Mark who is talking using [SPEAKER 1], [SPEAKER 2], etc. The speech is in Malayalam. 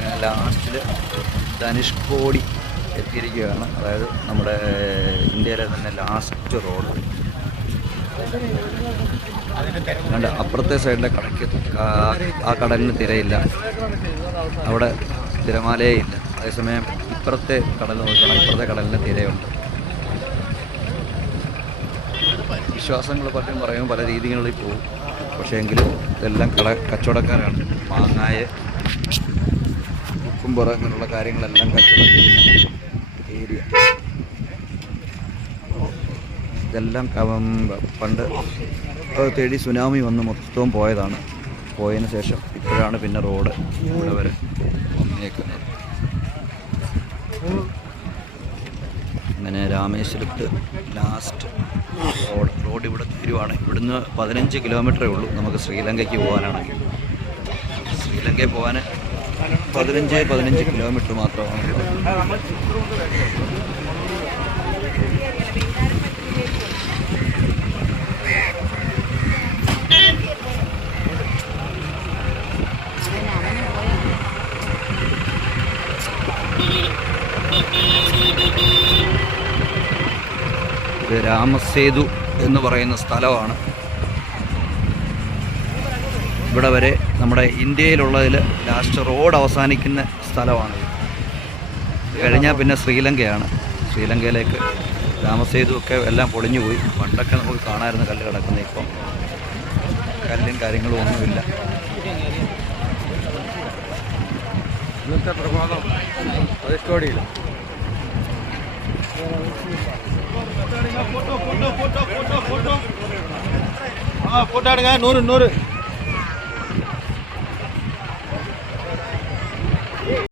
[SPEAKER 1] അങ്ങനെ ലാസ്റ്റിൽ ധനുഷ് കോടി എത്തിയിരിക്കുകയാണ്. അതായത് നമ്മുടെ ഇന്ത്യയിലെ തന്നെ ലാസ്റ്റ് റോഡ് കണ്ട്? അപ്പുറത്തെ സൈഡിലെ കടയ്ക്ക് ആ- കടലിന് തിരയില്ല. അവിടെ തിരമാലയേ ഇല്ല. അതേസമയം ഇപ്പുറത്തെ കടൽ നോക്കണം ഇപ്പുറത്തെ കടലിന് തിരയുണ്ട്. വിശ്വാസങ്ങൾ പറ്റും പറയും പല രീതികളിൽ പോകും പക്ഷേ എങ്കിലും ഇതെല്ലാം കട കച്ചവടക്കാരാണ്. മാങ്ങായ കുക്കുംബറ അങ്ങനെയുള്ള കാര്യങ്ങളെല്ലാം കച്ചവടം ചെയ്യുന്ന ഏരിയ. ഇതെല്ലാം പണ്ട് തേടി സുനാമി വന്ന് മൊത്തവും പോയതാണ്. പോയതിന് ശേഷം ഇപ്പോഴാണ് പിന്നെ റോഡ് ഇവിടെ വരെ വന്നേക്കുന്നത്. അങ്ങനെ രാമേശ്വരത്ത് ലാസ്റ്റ് റോഡ് റോഡ് ഇവിടെ തീരുവാണ്. ഇവിടുന്ന് പതിനഞ്ച് കിലോമീറ്ററേ ഉള്ളൂ നമുക്ക് ശ്രീലങ്കയ്ക്ക് പോകാനാണെങ്കിൽ ശ്രീലങ്കയിൽ പോകാൻ പതിനഞ്ച് പതിനഞ്ച് കിലോമീറ്റർ മാത്രമാണ്. രാമസേതു എന്ന് പറയുന്ന സ്ഥലമാണ് ഇവിടെ വരെ നമ്മുടെ ഇന്ത്യയിലുള്ളതിൽ ലാസ്റ്റ് റോഡ് അവസാനിക്കുന്ന സ്ഥലമാണിത് കഴിഞ്ഞാൽ പിന്നെ ശ്രീലങ്കയാണ്. ശ്രീലങ്കയിലേക്ക് താമസേതുമൊക്കെ എല്ലാം പൊളിഞ്ഞു പോയി പണ്ടൊക്കെ നമുക്ക് കാണാമായിരുന്നു കല്ല് കിടക്കുന്നത്. ഇപ്പം കല്ലും കാര്യങ്ങളും ഒന്നുമില്ല.
[SPEAKER 2] ഇന്നത്തെ
[SPEAKER 3] ഫോട്ടോ ഫോട്ടോ ഫോട്ടോ ഫോട്ടോ ആ ഫോട്ടോ എടുക്കാൻ. നൂറ് നൂറ്.